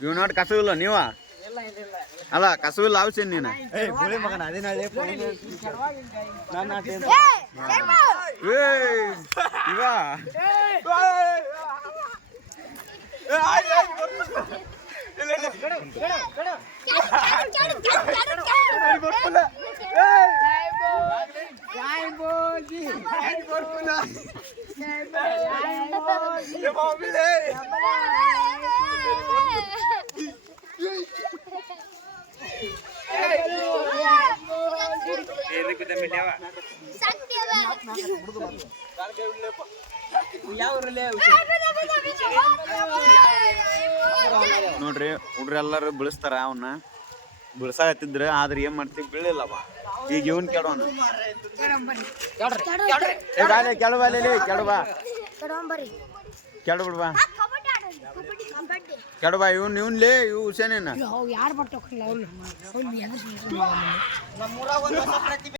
ಇವ್ ನೋಡಿ ಕಸವಿಲ್ಲ ನೀವ ಅಲ್ಲ ಕಸವಿಲ್ಲ ಅವಶ್ಯ ನೀನ ಮಗನ ಅದೇ ಇವ ನೋಡ್ರಿ ಹುಡ್ರಿ ಎಲ್ಲಾರು ಬೆಳೆಸ್ತಾರ ಅವನ್ನ ಬೆಳ್ಸಾಕತ್ತಿದ್ರ ಆದ್ರೆ ಏನ್ ಮಾಡ್ತೀವಿ ಬೀಳಿಲ್ಲವ ಈಗ ಇವನ್ ಕೆಡೋಣ ಕೆಡಬಿಡ್ಬಾ ಕೆಡಬಾ ಇವ್ನ್ಲೇ ಇವ್ ಹುಸೇನೇನ